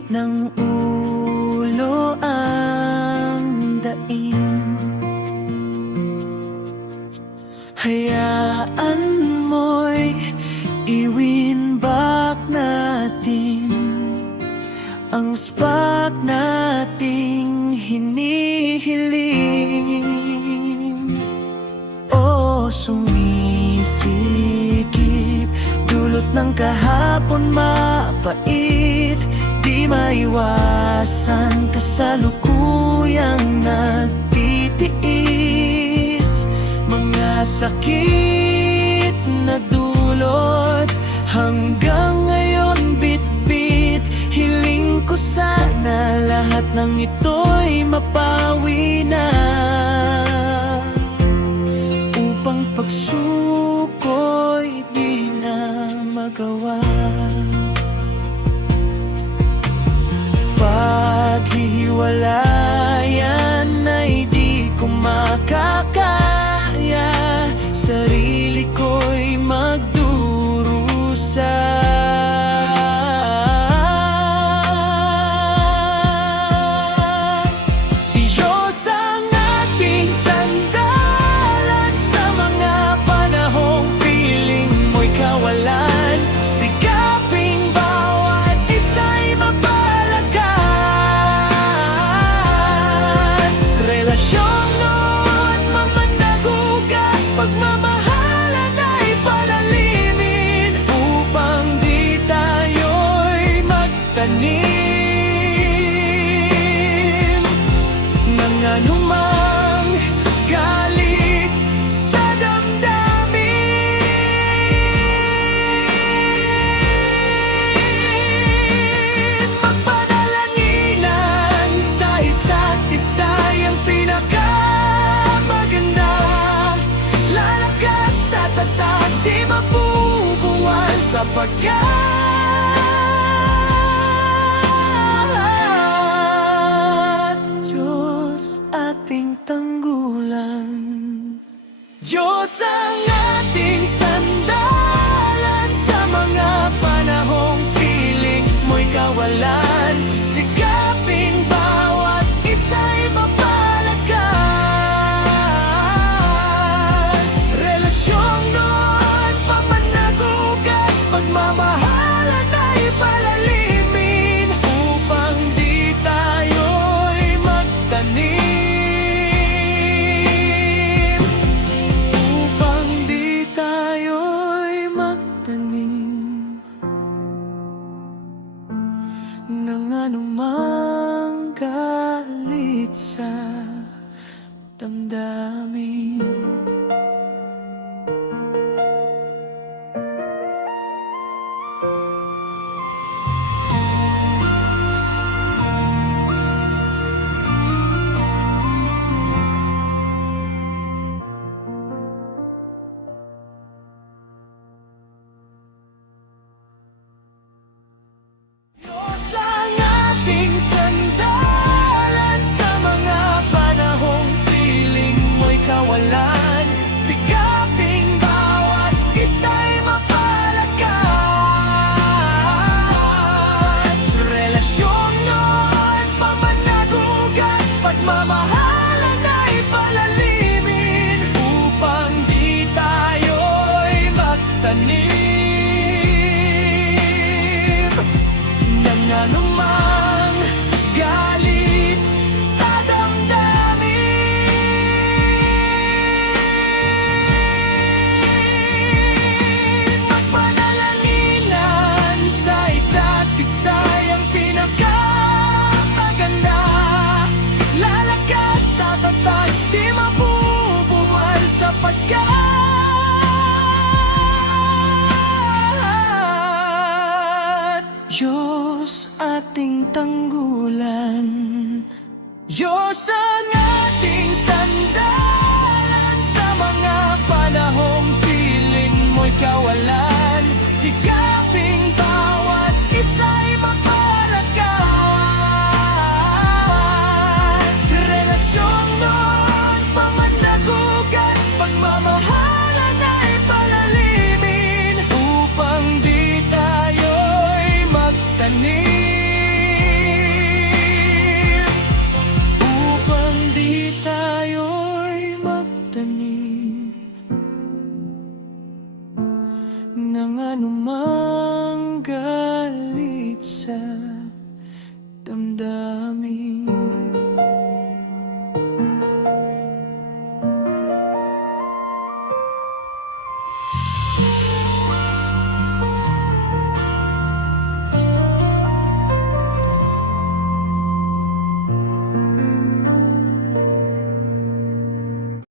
init ng ulo ang daing. Hayaan mo'y i-win-back natin ang spark nating hinihiling. O sumisikip, dulot ng kahapon mapait, di maiwasan kasalukuyang nagtitiis. Mga sakit na dulot hanggang ngayon bit-bit. Hiling ko sana lahat ng ito'y mapawi na, upang pagsuko'y di na magawa. Paghiwalayan ay di ko makakaya, sarili ko'y magdurusa. Diyos ang ating sandalan sa mga panahong feeling mo'y kawalan. Sikaping bawat isa'y mapalakas. Relasyong noon mamanagugat, pagmamahalan ay palalimin, upang di tayo'y magtanim ng anumang galit sa damdamin. Magpanalanginan sa isa't isa, yung pinakamaganda. Lalakas, tatatag, di mabubuwal sapagkat Diyos ating tanggulan. Diyos ang ating sandalan sa mga panahong feeling mo'y kawalan. Sikaping bawat isa'y mapalakas. Relasyong noon pamanagugat, pagmamahalan ay palalimin, upang di tayo'y magtanim, upang di tayo'y magtanim ng anumang galit sa damdamin. Diyos ang ating sandalan sa mga panahong feeling mo'y kawalan. Sikaping bawat isa'y mapalakas. Relasyong noon pamanagugat, pagmamahalan ay palalimin, upang di tayo'y magtanim ng anumang galit sa damdamin. Magpanalanginan sa isa't isa, yung pinakamaganda. Lalakas, tatatag, di mabubuwal sapagkat Diyos ating tanggulan. Diyos ang ating sandalan sa mga panahong feeling mo'y kawalan. Sikaping bawat isa'y mapalakas. Relasyong noon pamanagugat, pagmamahal